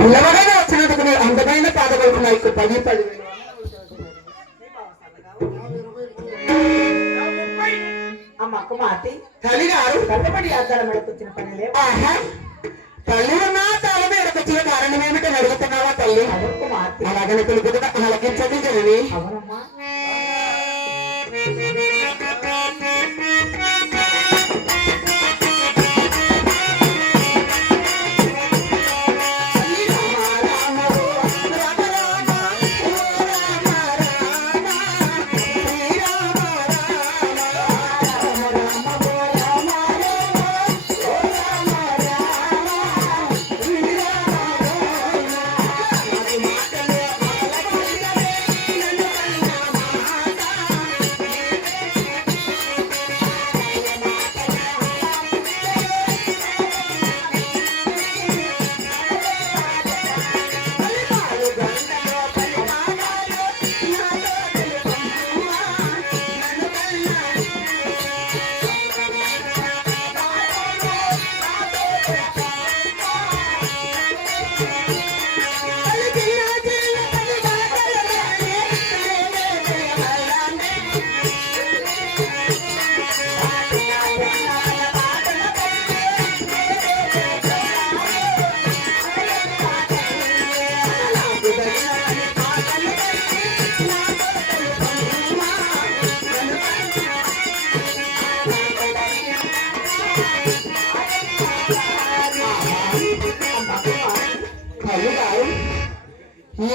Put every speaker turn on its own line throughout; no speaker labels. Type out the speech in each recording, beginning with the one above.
పిల్లవగా వచ్చినందుకు నీ అందమైన పాదవులకు నాకు పది పది
అమ్మ కుమార్తె
తల్లి గారు.
కట్టబడి అద్దాల మెడకొచ్చిన పని
తల్లి ఉన్నా వచ్చిన కారణం ఏమిటని అడుగుతున్నావా తల్లి?
కుమార్తె
అలాగని పిలుపుగా ఆలకించదు జనని.
అవునమ్మా.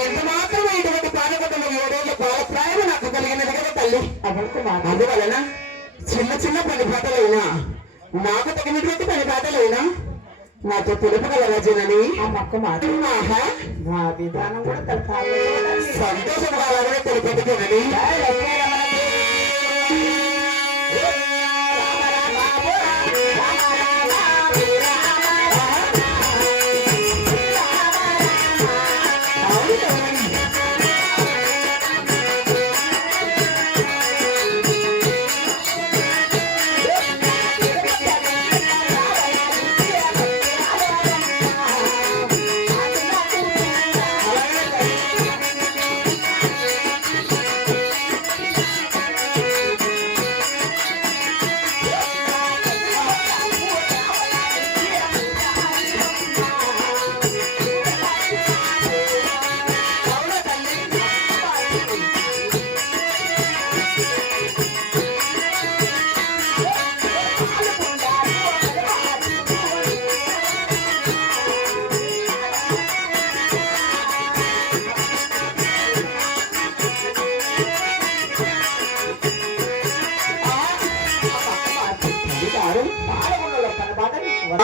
ఎంత మాత్రం ఇటువంటి ఏడేళ్ళ బాలప్రాయం నాకు కలిగినది కదా తల్లి. అందువలన చిన్న చిన్న పనిపాటలైనా నాకు తగినటువంటి పనిపాటలైనా నాతో తెలుపగలరా జనని?
అమ్మ కుమార్తె
ఆహా.
నా విధానం కూడా తలపాలి.
సంతోషం కావాలని తెలుపదు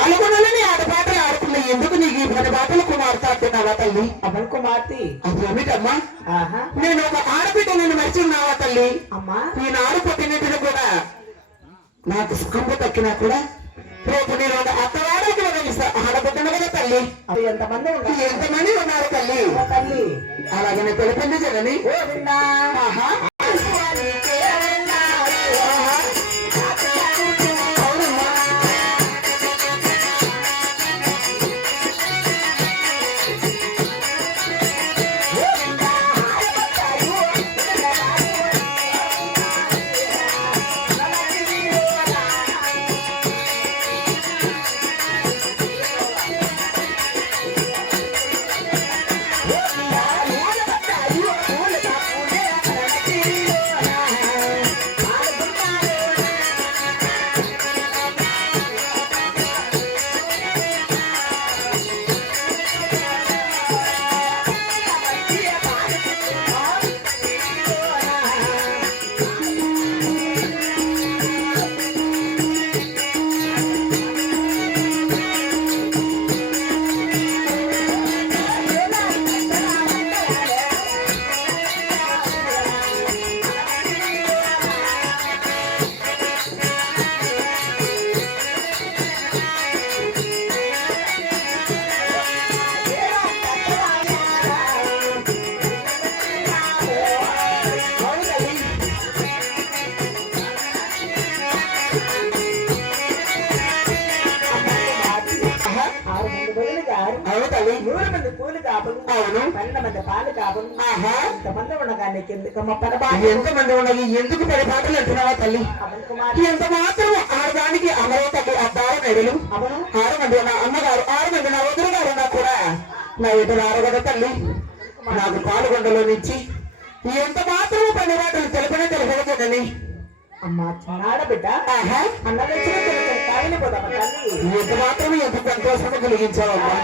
పాల్గొనాలని ఆడపాటలు ఆడుతున్న ఎందుకు నీకు ఈ పనిపాటలు కుమార్తె అంటున్నావా తల్లి?
కుమార్తె.
అది ఏమిటమ్మా నేను ఒక ఆడబిడ్డ నిన్ను మర్చిన్నావా తల్లి?
అమ్మా.
ఈనాడు పుట్టినట్టుగా కూడా నాకు సుఖంపు తక్కినా కూడా రేపు నేను ఒక అత్తవాడికి ఆడబిడ్డను కదా తల్లి?
ఎంతమంది
ఎంతమంది ఉన్నారు తల్లి?
తల్లి.
అలాగనే తెలిపింది జగని
గోవిందా
ఆహా.
పూలు
కాపులు
అవును
పన్నెండు మంది పాలు కాపులు
ఆహా
ఇంతమంది ఉండగా నీకు ఎందుకమ్మ పని బాట
ఎంత మంది ఉన్నాయి ఎందుకు పది మాటలు అంటున్నావా తల్లి ఎంత మాత్రం ఆడదానికి అమరవతకు అద్దాల నెడలు
అవును
ఆరు మంది నా అమ్మగారు ఆరు మంది నా వదిలి గారు ఉన్నా కూడా నా ఇటు ఆరగడ తల్లి నాకు పాల్గొండలోనిచ్చి ఎంత మాత్రం పని మాటలు తెలిపిన తెలియకపోతని
అమ్మ చిన్నాడ బిడ్డ
ఆహా
అన్న
ఎంత మాత్రం ఎంత సంతోషం కలిగించావమ్మా